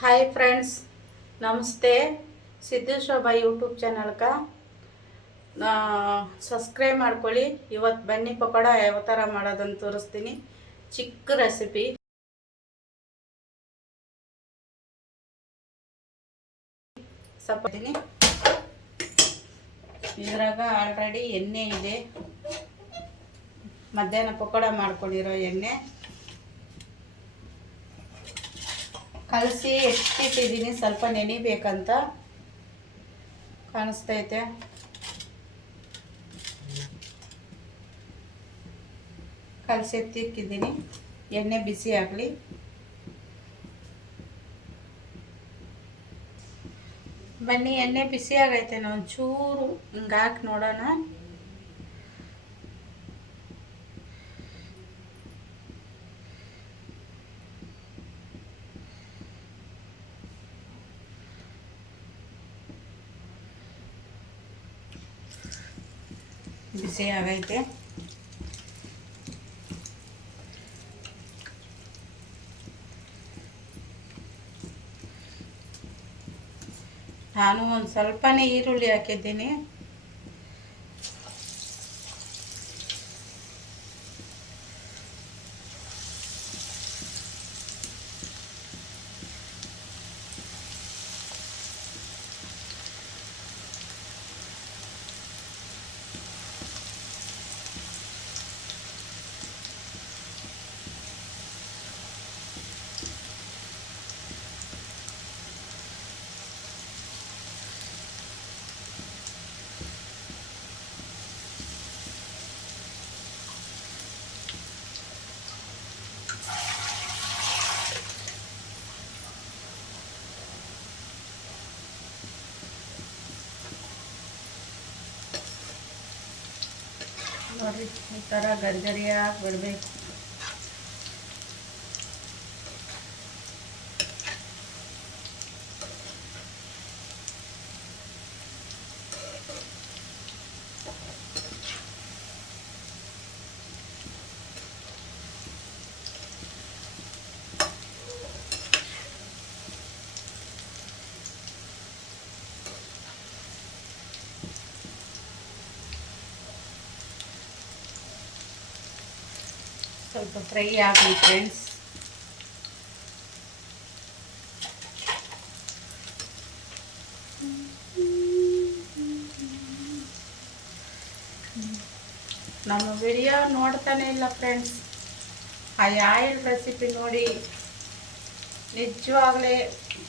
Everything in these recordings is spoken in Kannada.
ಹಾಯ್ ಫ್ರೆಂಡ್ಸ್, ನಮಸ್ತೆ. ಸಿದ್ದು ಶೋಭಾ ಯೂಟ್ಯೂಬ್ ಚಾನಲ್ಗೆ ಸಬ್ಸ್ಕ್ರೈಬ್ ಮಾಡ್ಕೊಳ್ಳಿ. ಇವತ್ತು ಬನ್ನಿ ಪಕೋಡ ಯಾವ ಥರ ಮಾಡೋದಂತ ತೋರಿಸ್ತೀನಿ. ಚಿಕ್ಕ ರೆಸಿಪಿ. ಸಪ್ಪತೀನಿ. ಇದ್ರಾಗ ಆಲ್ರೆಡಿ ಎಣ್ಣೆ ಇದೆ. ಮಧ್ಯಾಹ್ನ ಪಕೋಡ ಮಾಡ್ಕೊಂಡಿರೋ ಎಣ್ಣೆ ಕಲಸಿ ಎತ್ತಿಟ್ಟಿದ್ದೀನಿ. ಸ್ವಲ್ಪ ನೆನಿಬೇಕಂತ ಕಾಣಿಸ್ತೈತೆ. ಕಲಸಿ ಎತ್ತಿಕ್ಕಿದ್ದೀನಿ. ಎಣ್ಣೆ ಬಿಸಿ ಆಗಲಿ. ಬನ್ನಿ, ಎಣ್ಣೆ ಬಿಸಿ ಆಗೈತೆ. ಒಂಚೂರು ಹಿಂಗೆ ಹಾಕಿ ನೋಡೋಣ. ಬಿಸಿ ಆಗೈತೆ. ನಾನು ಒಂದು ಸ್ವಲ್ಪನೇ ಈರುಳ್ಳಿ ಹಾಕಿದ್ದೀನಿ. ನೋಡಿರಿ, ಈ ಥರ ಗರಿಗರಿಯಾಗಿ ಬಿಡಬೇಕು. ಸ್ವಲ್ಪ ಫ್ರೈ ಆಗಲಿ ಫ್ರೆಂಡ್ಸ್. ನಮ್ಮ ವಿಡಿಯೋ ನೋಡ್ತಾನೆ ಇಲ್ಲ ಫ್ರೆಂಡ್ಸ್. ಆ ಆಯಿಲ್ ರೆಸಿಪಿ ನೋಡಿ. ನಿಜವಾಗ್ಲೇ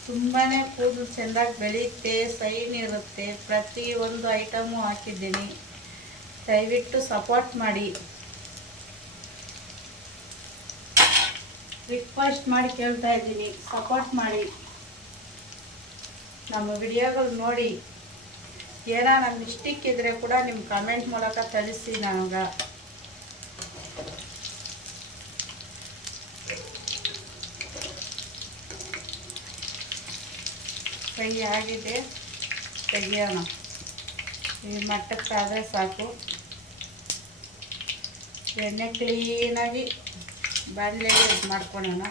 ತುಂಬಾ ಕೂದಲು ಚೆಂದಾಗಿ ಬೆಳೆಯುತ್ತೆ, ಸೈನ್ ಇರುತ್ತೆ. ಪ್ರತಿಯೊಂದು ಐಟಮು ಹಾಕಿದ್ದೀನಿ. ದಯವಿಟ್ಟು ಸಪೋರ್ಟ್ ಮಾಡಿ. ರಿಕ್ವೆಸ್ಟ್ ಮಾಡಿ ಕೇಳ್ತಾ ಇದ್ದೀನಿ, ಸಪೋರ್ಟ್ ಮಾಡಿ. ನಮ್ಮ ವಿಡಿಯೋಗಳು ನೋಡಿ. ಏನಾರ ಮಿಸ್ಟೇಕ್ ಇದ್ದರೆ ಕೂಡ ನಿಮ್ಮ ಕಮೆಂಟ್ ಮೂಲಕ ತಿಳಿಸಿ ನನಗೆ. ಫ್ರೈ ಆಗಿದೆ, ತೆಗಿಯೋಣ. ಈ ಮಟ್ಟಕ್ಕಾದರೆ ಸಾಕು. ಎಣ್ಣೆ ಕ್ಲೀನಾಗಿ ಬಾಣಲೆಗೆ ಇದು ಮಾಡ್ಕೊಳ್ಳೋಣ.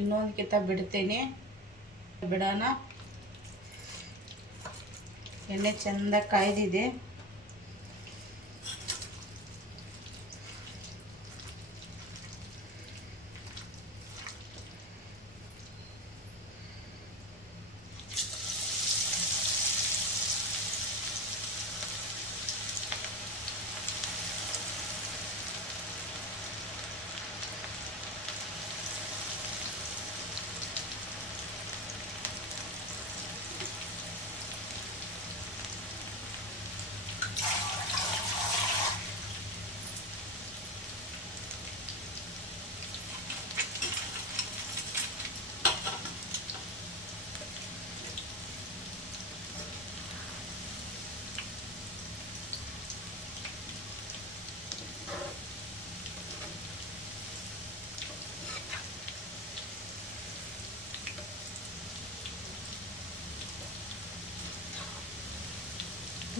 ಇನ್ನೊಂದು ಕಿತ್ತ ಬಿಡ್ತೀನಿ. ಬಿಡೋಣ. ಎಣ್ಣೆ ಚೆಂದ ಕಾಯ್ದಿದೆ.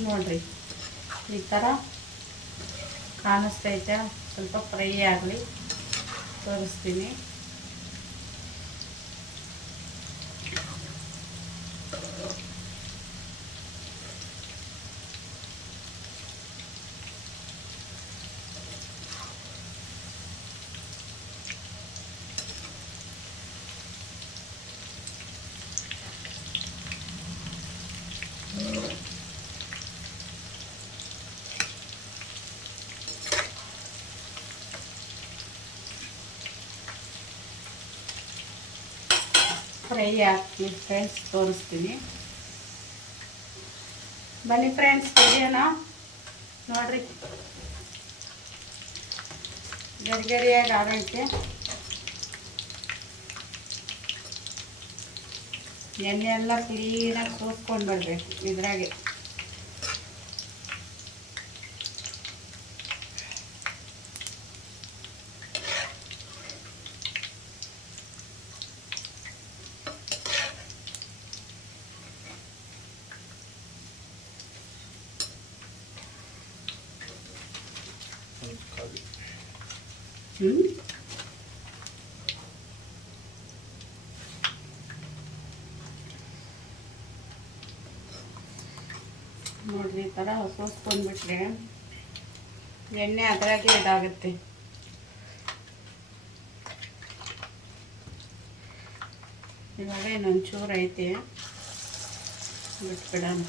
ನೋಡಿರಿ ಈ ಥರ ಕಾಣಿಸ್ತೈತೆ. ಸ್ವಲ್ಪ ಫ್ರೈ ಆಗಲಿ ತೋರಿಸ್ತೀನಿ. ಫ್ರೈ ಹಾಕ್ತೀನಿ ಫ್ರೆಂಡ್ಸ್, ತೋರಿಸ್ತೀನಿ ಬನ್ನಿ ಫ್ರೆಂಡ್ಸ್. ತೆಗಿಯೋಣ ನೋಡ್ರಿ, ಗರಿಗರಿಯಾಗಿ ಆಗೈತೆ. ಎಣ್ಣೆ ಎಲ್ಲ ಕ್ಲೀನಾಗಿ ಸೋಸ್ಕೊಂಡು ಬರಬೇಕು ಇದ್ರಾಗೆ. ನೋಡ್ರಿ, ಈ ಥರ ಸೋಸ್ಕೊಂಡ್ಬಿಟ್ರೆ ಎಣ್ಣೆ ಅದ್ರಾಗೆ ಇದಾಗುತ್ತೆ. ಇವಾಗ ಇನ್ನೊಂಚೂರು ಐತೆ, ಬಿಟ್ಬಿಡೋಣ.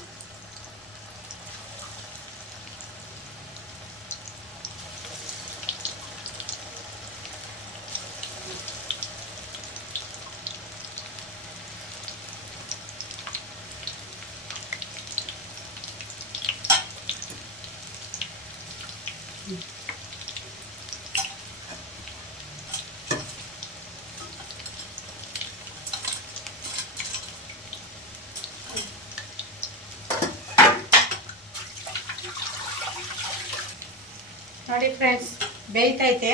ನೋಡಿ ಫ್ರೆಂಡ್ಸ್, ಬೇಯ್ತೈತೆ.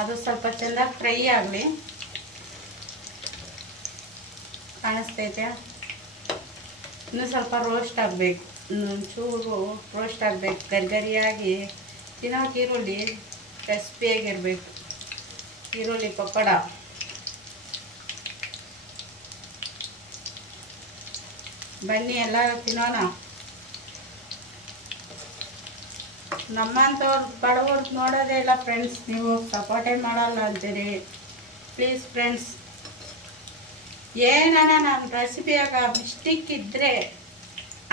ಅದು ಸ್ವಲ್ಪ ಚೆನ್ನಾಗಿ ಫ್ರೈ ಆಗಲಿ. ಕಾಣಿಸ್ತೈತೆ. ಇನ್ನೂ ಸ್ವಲ್ಪ ರೋಸ್ಟ್ ಆಗಬೇಕು, ಇನ್ನೊಂಚೂರು ರೋಸ್ಟ್ ಆಗಬೇಕು. ಗರಿಗರಿಯಾಗಿ ತಿನ್ನೋಕೆ ಈರುಳ್ಳಿ ಕ್ರಿಸ್ಪಿಯಾಗಿರಬೇಕು. ಈರುಳ್ಳಿ ಪಕೋಡ ಬನ್ನಿ ಎಲ್ಲರೂ ತಿನ್ನೋಣ. ನಮ್ಮಂಥವ್ರು ಬಡವ್ರು ನೋಡೋದೇ ಇಲ್ಲ ಫ್ರೆಂಡ್ಸ್. ನೀವು ಸಪೋರ್ಟೇ ಮಾಡಲ್ಲ ಅಂತೀರಿ. ಪ್ಲೀಸ್ ಫ್ರೆಂಡ್ಸ್, ಏನಾನ ನನ್ನ ರೆಸಿಪಿಯಾಗ ಮಿಸ್ಟೇಕ್ ಇದ್ದರೆ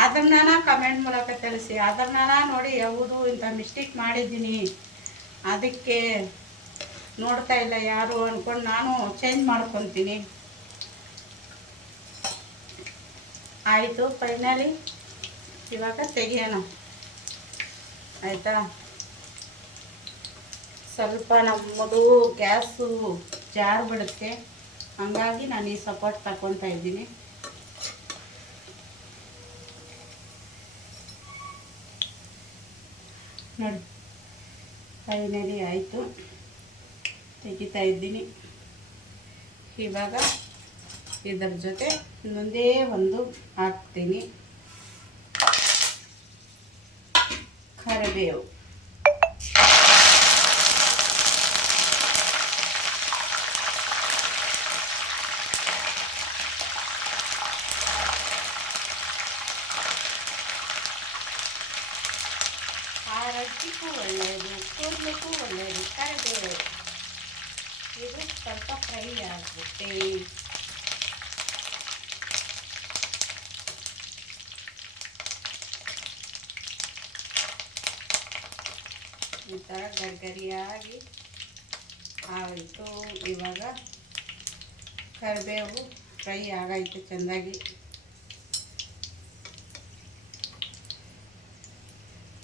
ಅದನ್ನ ಕಮೆಂಟ್ ಮೂಲಕ ತಿಳಿಸಿ. ಅದನ್ನ ನೋಡಿ ಯಾವುದು ಇಂಥ ಮಿಸ್ಟೇಕ್ ಮಾಡಿದ್ದೀನಿ, ಅದಕ್ಕೆ ನೋಡ್ತಾ ಇಲ್ಲ ಯಾರು ಅಂದ್ಕೊಂಡು ನಾನು ಚೇಂಜ್ ಮಾಡ್ಕೊತೀನಿ. ಆಯಿತು, ಫೈನಲಿ ಇವಾಗ ತೆಗಿಯೋಣ ಆಯಿತಾ. ಸ್ವಲ್ಪ ನಮ್ಮದು ಗ್ಯಾಸು ಜಾರ್ ಬಿಡುತ್ತೆ, ಹಂಗಾಗಿ ನಾನು ಈ ಸಪೋರ್ಟ್ ತಗೊತಾ ಇದ್ದೀನಿ. ನೋಡಿ, ಫೈನಲಿ ಆಯಿತು, ತೆಗಿತಾ ಇದ್ದೀನಿ. ಇವಾಗ ಇದರ ಜೊತೆ ಇನ್ನೊಂದೇ ಒಂದು ಹಾಕ್ತೀನಿ, ಕರಿಬೇವು. ಆರೋಗ್ಯಕ್ಕೂ ಒಳ್ಳೆಯದು, ಕೂದಲಿಗೂ ಒಳ್ಳೆಯದು ಕರಿಬೇವು. ಇದು ಸ್ವಲ್ಪ ಫ್ರೈ ಆಗುತ್ತೆ. ಈ ಥರ ಗರಿಗರಿಯಾಗಿ ಆಯಿತು. ಇವಾಗ ಕರಿಬೇವು ಫ್ರೈ ಆಗೈತೆ ಚೆಂದಾಗಿ.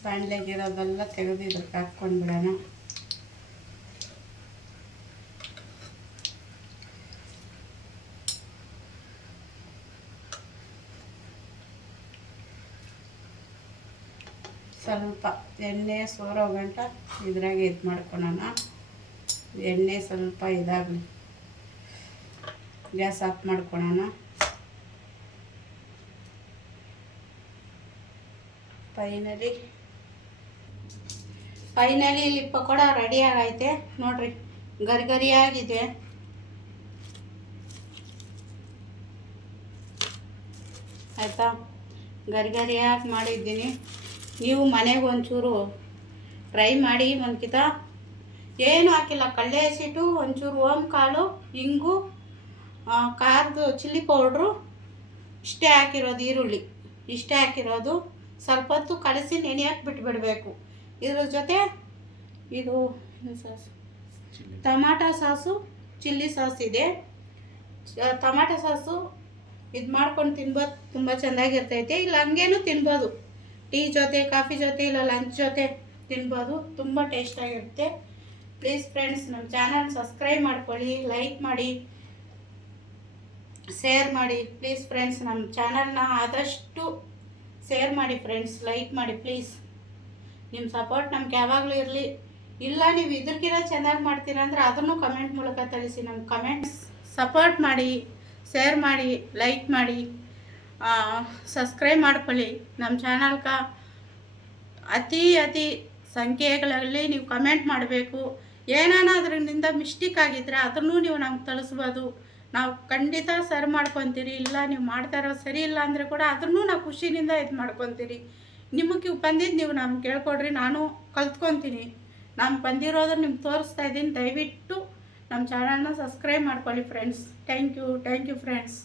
ಬಾಣಲೆಗಿರೋದೆಲ್ಲ ತೆಗೆದು ಇದಕ್ಕೆ ಹಾಕ್ಕೊಂಡು ಬಿಡೋಣ. ಸ್ವಲ್ಪ ಎಣ್ಣೆ ಸೋರೋ ಗಂಟ ಇದ್ರಾಗೆ ಇದು ಮಾಡ್ಕೊಳೋಣ. ಎಣ್ಣೆ ಸ್ವಲ್ಪ ಇದಾಗಲಿ, ಗ್ಯಾಸ್ ಆಫ್ ಮಾಡ್ಕೊಳೋಣ. ಫೈನಲಿ ಇಲ್ಲಿ ಪಕೋಡ ರೆಡಿ ಆಗೈತೆ ನೋಡ್ರಿ, ಗರಿಗರಿಯಾಗಿದೆ. ಆಯಿತಾ, ಗರಿಗರಿಯಾಗಿ ಮಾಡಿದ್ದೀನಿ. ನೀವು ಮನೆಗೆ ಒಂಚೂರು ಟ್ರೈ ಮಾಡಿ. ಒಂದ್ಕಿತ ಏನು ಹಾಕಿಲ್ಲ, ಕಡಲೆ ಹಸಿಟ್ಟು, ಒಂಚೂರು ಓಮ್ ಕಾಳು, ಇಂಗು, ಖಾರದ ಚಿಲ್ಲಿ ಪೌಡ್ರು ಇಷ್ಟೇ ಹಾಕಿರೋದು, ಈರುಳ್ಳಿ ಇಷ್ಟೇ ಹಾಕಿರೋದು. ಸ್ವಲ್ಪ ಹೊತ್ತು ಕಲಸಿ ನೆನೆಯಕ್ಕೆ ಬಿಟ್ಬಿಡಬೇಕು. ಇದ್ರ ಜೊತೆ ಇದು sauce, tomato sauce, chilli sauce ಇದೆ. ಟಮಾಟೊ ಸಾಸು ಇದು ಮಾಡ್ಕೊಂಡು ತಿನ್ಬೋದು, ತುಂಬ ಚೆನ್ನಾಗಿರ್ತೈತೆ. ಇಲ್ಲ ಹಂಗೇನು ತಿನ್ಬೋದು, ಟೀ ಜೊತೆ, ಕಾಫಿ ಜೊತೆ, ಇಲ್ಲ ಲಂಚ್ ಜೊತೆ ತಿನ್ಬೋದು, ತುಂಬ ಟೇಸ್ಟಾಗಿರುತ್ತೆ. ಪ್ಲೀಸ್ ಫ್ರೆಂಡ್ಸ್, ನಮ್ಮ ಚಾನಲ್ ಸಬ್ಸ್ಕ್ರೈಬ್ ಮಾಡ್ಕೊಳ್ಳಿ, ಲೈಕ್ ಮಾಡಿ, ಶೇರ್ ಮಾಡಿ. ಪ್ಲೀಸ್ ಫ್ರೆಂಡ್ಸ್, ನಮ್ಮ ಚಾನಲ್ನ ಆದಷ್ಟು ಶೇರ್ ಮಾಡಿ ಫ್ರೆಂಡ್ಸ್, ಲೈಕ್ ಮಾಡಿ ಪ್ಲೀಸ್. ನಿಮ್ಮ ಸಪೋರ್ಟ್ ನಮ್ಗೆ ಯಾವಾಗಲೂ ಇರಲಿ. ಇಲ್ಲ ನೀವು ಇದಕ್ಕಿಂತ ಚೆನ್ನಾಗಿ ಮಾಡ್ತೀರಾ ಅಂದರೆ ಅದನ್ನು ಕಮೆಂಟ್ ಮೂಲಕ ತಿಳಿಸಿ. ನಮ್ಮ ಕಮೆಂಟ್ಸ್ ಸಪೋರ್ಟ್ ಮಾಡಿ, ಶೇರ್ ಮಾಡಿ, ಲೈಕ್ ಮಾಡಿ, ಸಬ್ಸ್ಕ್ರೈಬ್ ಮಾಡ್ಕೊಳ್ಳಿ. ನಮ್ಮ ಚಾನಲ್ಗೆ ಅತಿ ಸಂಖ್ಯೆಗಳಲ್ಲಿ ನೀವು ಕಮೆಂಟ್ ಮಾಡಬೇಕು. ಏನಾನ ಅದರಿಂದ ಮಿಸ್ಟೇಕ್ ಆಗಿದ್ದರೆ ಅದನ್ನು ನೀವು ನಮ್ಗೆ ತಿಳಿಸ್ಬೋದು. ನಾವು ಖಂಡಿತ ಸರಿ ಮಾಡ್ಕೊತೀರಿ. ಇಲ್ಲ ನೀವು ಮಾಡ್ತಾರೋ ಸರಿ ಇಲ್ಲ ಅಂದರೆ ಕೂಡ ಅದನ್ನು ನಾವು ಖುಷಿನಿಂದ ಇದು ಮಾಡ್ಕೊತೀರಿ. ನಿಮಗೆ ಬಂದಿದ್ದು ನೀವು ನಮ್ಗೆ ಕೇಳ್ಕೊಡ್ರಿ, ನಾನು ಕಲ್ತ್ಕೊತೀನಿ. ನಾನು ಬಂದಿರೋದು ನಿಮ್ಗೆ ತೋರಿಸ್ತಾ ಇದ್ದೀನಿ. ದಯವಿಟ್ಟು ನಮ್ಮ ಚಾನಲ್ನ ಸಬ್ಸ್ಕ್ರೈಬ್ ಮಾಡ್ಕೊಳ್ಳಿ ಫ್ರೆಂಡ್ಸ್. Thank you friends.